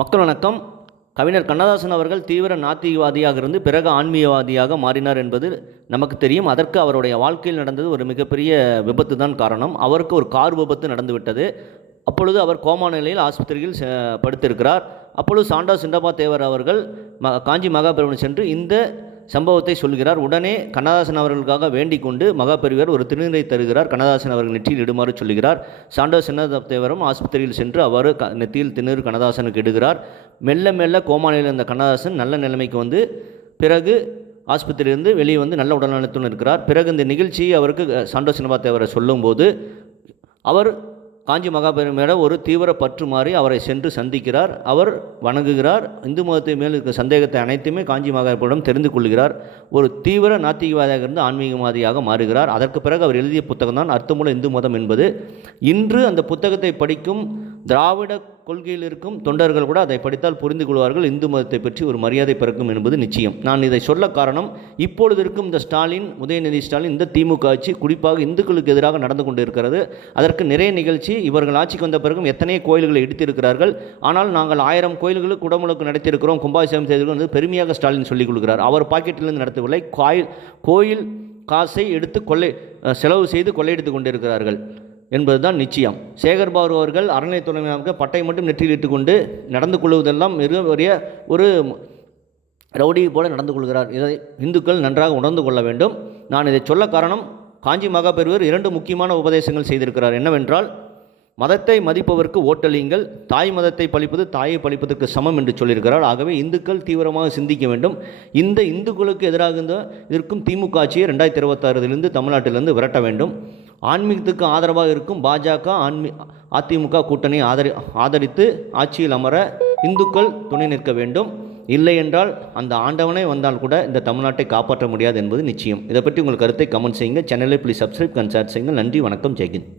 மக்கள் வணக்கம். கவிஞர் கண்ணதாசன் அவர்கள் தீவிர நாத்திகவாதியாக இருந்து பிறகு ஆன்மீகவாதியாக மாறினார் என்பது நமக்கு தெரியும். அதற்கு அவருடைய வாழ்க்கையில் நடந்தது ஒரு மிகப்பெரிய விபத்து தான் காரணம். அவருக்கு ஒரு கார் விபத்து நடந்துவிட்டது. அப்பொழுது அவர் கோமா நிலையில் ஆஸ்பத்திரியில் படுத்திருக்கிறார். அப்பொழுது சாண்டா சிண்டபா தேவர் அவர்கள் ம காஞ்சி மகாபெருமன் சென்று இந்த சம்பவத்தை சொல்கிறார். உடனே கண்ணதாசன் அவர்களுக்காக வேண்டிக் கொண்டு மகாபெரிவர் ஒரு திருநீரை தருகிறார். கண்ணதாசன் அவர்கள் நெற்றியில் இடுமாறு சொல்கிறார் சாண்டோ சின்னதேவரும் ஆஸ்பத்திரியில் சென்று அவ்வாறு க நெத்தியில் திருநீர் கண்ணதாசனுக்கு இடுகிறார். மெல்ல மெல்ல கோமாளியில் இருந்த கண்ணதாசன் நல்ல நிலைமைக்கு வந்து பிறகு ஆஸ்பத்திரியிலிருந்து வெளியே வந்து நல்ல உடல்நலத்துடன் இருக்கிறார். பிறகு இந்த நிகழ்ச்சியை அவருக்கு சாண்டோ சின்னதேவரை சொல்லும்போது அவர் காஞ்சி மகாபெருமையோட ஒரு தீவிர பற்று மாறி அவரை சென்று சந்திக்கிறார். அவர் வணங்குகிறார். இந்து மதத்தை மேல் இருக்க சந்தேகத்தை அனைத்துமே காஞ்சி மகாபெருமிடம் தெரிந்து கொள்கிறார். ஒரு தீவிர நாத்திகவாதியாக இருந்து ஆன்மீகவாதியாக மாறுகிறார். அதற்கு பிறகு அவர் எழுதிய புத்தகம் தான் அர்த்தமுள்ள இந்து மதம் என்பது. இன்று அந்த புத்தகத்தை படிக்கும் திராவிட கொள்கையில் இருக்கும் தொண்டர்கள் கூட அதை படித்தால் புரிந்து கொள்வார்கள். இந்து மதத்தை பற்றி ஒரு மரியாதை பிறக்கும் என்பது நிச்சயம். நான் இதை சொல்ல காரணம் இப்பொழுது இருக்கும் இந்த ஸ்டாலின் உதயநிதி ஸ்டாலின் இந்த திமுக ஆட்சி குறிப்பாக இந்துக்களுக்கு எதிராக நடந்து கொண்டிருக்கிறது. அதற்கு நிறைய நிகழ்ச்சி இவர்கள் ஆட்சிக்கு வந்த பிறகும் எத்தனை கோயில்களை இடித்திருக்கிறார்கள். ஆனால் நாங்கள் ஆயிரம் கோயில்களுக்கு குடமுழுக்கு நடத்தியிருக்கிறோம் கும்பாபிஷேகம் செய்திருக்கிறோம் என்று பெருமையாக ஸ்டாலின் சொல்லிக் கொள்கிறார். அவர் பாக்கெட்டிலிருந்து நடத்தவில்லை. கோயில் கோயில் காசை எடுத்து கொள்ளை செலவு செய்து கொள்ளையடித்து கொண்டிருக்கிறார்கள். என்பதுதான் நிச்சயம். சேகர் பாபு அவர்கள் அறநிலைத்துறையாக பட்டை மட்டும் நெற்றியில் இட்டுக்கொண்டு நடந்து கொள்வதெல்லாம் மிகப்பெரிய பெரிய ஒரு ரவுடி போல நடந்து கொள்கிறார். இதை இந்துக்கள் நன்றாக உணர்ந்து கொள்ள வேண்டும். நான் இதை சொல்ல காரணம் காஞ்சி மகாபெருவர் இரண்டு முக்கியமான உபதேசங்கள் செய்திருக்கிறார். என்னவென்றால் மதத்தை மதிப்பவர்க்கு ஓட்டளியுங்கள் தாய் மதத்தை பழிப்பது தாயை பழிப்பதற்கு சமம் என்று சொல்லியிருக்கிறார். ஆகவே இந்துக்கள் தீவிரமாக சிந்திக்க வேண்டும். இந்த இந்துக்களுக்கு எதிராக இருந்த இருக்கும் திமுக ஆட்சியை ரெண்டாயிரத்தி இருபத்தாறுலேருந்து தமிழ்நாட்டிலிருந்து விரட்ட வேண்டும். ஆன்மீகத்துக்கு ஆதரவாக இருக்கும் பாஜக ஆன்மீ அதிமுக கூட்டணி ஆதரி ஆதரித்து ஆட்சியில் அமர இந்துக்கள் துணை நிற்க வேண்டும். இல்லை என்றால் அந்த ஆண்டவனே வந்தால் கூட இந்த தமிழ்நாட்டை காப்பாற்ற முடியாது என்பது நிச்சயம். இதை பற்றி உங்கள் கருத்தை கமெண்ட் செய்யுங்க சேனலை ப்ளீஸ் சப்ஸ்கிரைப் கன்சார்ட் செய்யுங்க நன்றி வணக்கம் ஜெய்கிந்த்